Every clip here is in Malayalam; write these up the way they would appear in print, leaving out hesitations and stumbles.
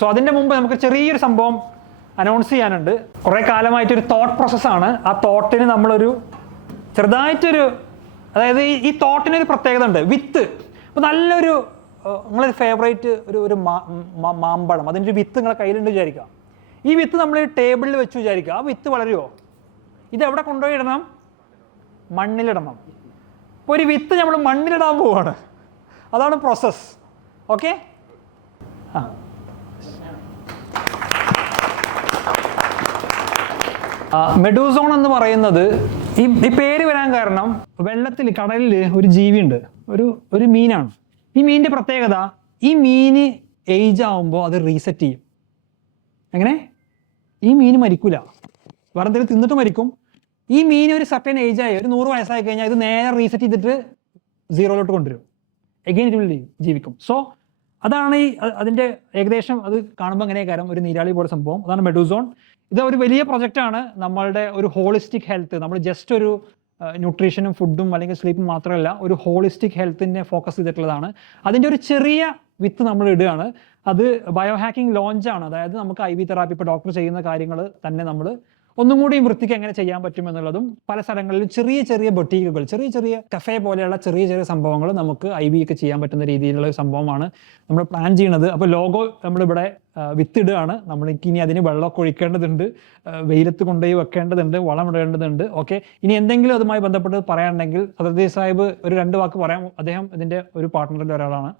സോ അതിൻ്റെ മുമ്പ് നമുക്ക് ചെറിയൊരു സംഭവം അനൗൺസ് ചെയ്യാനുണ്ട്. കുറേ കാലമായിട്ടൊരു തോട്ട് പ്രോസസ്സാണ്. ആ തോട്ടിന് നമ്മളൊരു ചെറുതായിട്ടൊരു, അതായത് ഈ തോട്ടിനൊരു പ്രത്യേകത ഉണ്ട്. വിത്ത് ഇപ്പോൾ നല്ലൊരു നിങ്ങളൊരു ഫേവറേറ്റ് ഒരു മാമ്പഴം, അതിൻ്റെ ഒരു വിത്ത് നിങ്ങളെ കയ്യിലുണ്ട് വിചാരിക്കുക. ഈ വിത്ത് നമ്മൾ ടേബിളിൽ വെച്ച് വിചാരിക്കുക, ആ വിത്ത് വളരുമോ? ഇതെവിടെ കൊണ്ടുപോയി ഇടണം? മണ്ണിലിടണം. ഇപ്പോൾ ഒരു വിത്ത് നമ്മൾ മണ്ണിലിടാൻ പോവുകയാണ്. അതാണ് പ്രോസസ്സ്. ഓക്കെ. മെഡൂസോൺ എന്ന് പറയുന്നത് ഈ പേര് വരാൻ കാരണം വെള്ളത്തിൽ, കടലിൽ ഒരു ജീവിയുണ്ട്, ഒരു മീനാണ്. ഈ മീനിൻ്റെ പ്രത്യേകത, ഈ മീന് ഏജ് ആവുമ്പോൾ അത് റീസെറ്റ് ചെയ്യും. എങ്ങനെ? ഈ മീൻ മരിക്കൂല, വേറെ എന്തെങ്കിലും തിന്നിട്ട് മരിക്കും. ഈ മീൻ ഒരു സർട്ടൻ ഏജ് ആയി, ഒരു 100 വയസ്സായി കഴിഞ്ഞാൽ ഇത് നേരെ റീസെറ്റ് ചെയ്തിട്ട് 0 കൊണ്ടുവരും. എഗെയിൻ ഇറ്റ് വിൽ ജീവിക്കും. സോ അതാണ് അതിൻ്റെ ഏകദേശം, അത് കാണുമ്പോൾ അങ്ങനെ കാര്യം ഒരു നീരാളി പോലെ സംഭവം. അതാണ് മെഡൂസോൺ. ഇത് ഒരു വലിയ പ്രൊജക്റ്റാണ്. നമ്മളുടെ ഒരു ഹോളിസ്റ്റിക് ഹെൽത്ത്, നമ്മൾ ജസ്റ്റ് ഒരു ന്യൂട്രീഷനും ഫുഡും അല്ലെങ്കിൽ സ്ലീപ്പും മാത്രമല്ല, ഒരു ഹോളിസ്റ്റിക് ഹെൽത്തിനെ ഫോക്കസ് ചെയ്തിട്ടുള്ളതാണ്. അതിൻ്റെ ഒരു ചെറിയ വിത്ത് നമ്മൾ ഇടുകയാണ്. അത് ബയോ ഹാക്കിംഗ് ലോഞ്ചാണ്. അതായത് നമുക്ക് IV തെറാപ്പി, ഇപ്പോൾ ഡോക്ടർ ചെയ്യുന്ന കാര്യങ്ങൾ തന്നെ നമ്മൾ ഒന്നും കൂടി വൃത്തിക്ക് എങ്ങനെ ചെയ്യാൻ പറ്റും എന്നുള്ളതും, പല സ്ഥലങ്ങളിലും ചെറിയ ചെറിയ ബൊട്ടീക്കുകൾ, ചെറിയ ചെറിയ കഫേ പോലെയുള്ള ചെറിയ ചെറിയ സംഭവങ്ങൾ നമുക്ക് IV ഒക്കെ ചെയ്യാൻ പറ്റുന്ന രീതിയിലുള്ള ഒരു സംഭവമാണ് നമ്മൾ പ്ലാൻ ചെയ്യുന്നത്. അപ്പോൾ ലോഗോ നമ്മളിവിടെ വിത്തിടുകയാണ്. നമ്മൾക്ക് ഇനി അതിന് വെള്ളമൊക്കെ ഒഴിക്കേണ്ടതുണ്ട്, വെയിലത്ത് കൊണ്ടുപോയി വെക്കേണ്ടതുണ്ട്, വളം ഇടേണ്ടതുണ്ട്. ഓക്കെ. ഇനി എന്തെങ്കിലും അതുമായി ബന്ധപ്പെട്ട് പറയാനുണ്ടെങ്കിൽ സദർജി സാഹിബ് ഒരു 2 വാക്ക് പറയാം. അദ്ദേഹം ഇതിൻ്റെ ഒരു പാർട്ട്ണറിൽ ഒരാളാണ്.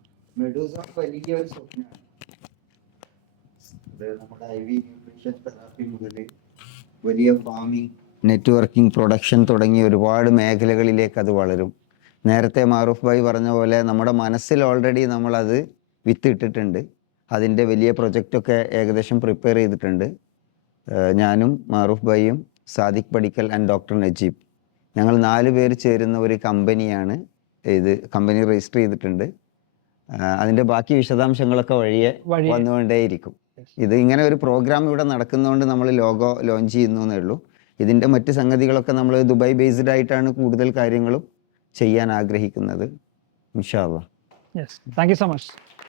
മെഡൂസോൺ വലിയ ഒരു സ്വപ്നമാണ്. നമ്മുടെ IV ന്യൂട്രീഷൻ തെറാപ്പി മുതൽ വലിയ ഫാമിംഗ്, നെറ്റ്വർക്കിംഗ്, പ്രൊഡക്ഷൻ തുടങ്ങിയ ഒരുപാട് മേഖലകളിലേക്ക് അത് വളരും. നേരത്തെ മാറൂഫ് ഭായി പറഞ്ഞ പോലെ നമ്മുടെ മനസ്സിൽ ഓൾറെഡി നമ്മളത് വിത്തിട്ടിട്ടുണ്ട്. അതിൻ്റെ വലിയ പ്രൊജക്റ്റൊക്കെ ഏകദേശം പ്രിപ്പയർ ചെയ്തിട്ടുണ്ട്. ഞാനും മാറൂഫ് ഭായിയും സാദിഖ് പടിക്കൽ ആൻഡ് ഡോക്ടർ നജീബ്, ഞങ്ങൾ 4 പേര് ചേരുന്ന ഒരു കമ്പനിയാണ് ഇത്. കമ്പനി രജിസ്റ്റർ ചെയ്തിട്ടുണ്ട്. അതിൻ്റെ ബാക്കി വിശദാംശങ്ങളൊക്കെ വഴിയെ വന്നുകൊണ്ടേയിരിക്കും. ഇത് ഇങ്ങനെ ഒരു പ്രോഗ്രാം ഇവിടെ നടക്കുന്നതുകൊണ്ട് നമ്മൾ ലോഗോ ലോഞ്ച് ചെയ്യുന്നേ ഉള്ളൂ. ഇതിൻ്റെ മറ്റ് സംഗതികളൊക്കെ നമ്മൾ ദുബായ് ബേസ്ഡ് ആയിട്ടാണ് കൂടുതൽ കാര്യങ്ങളും ചെയ്യാൻ ആഗ്രഹിക്കുന്നത്. ഇൻഷാ അല്ലാഹ്. Yes, thank you so much.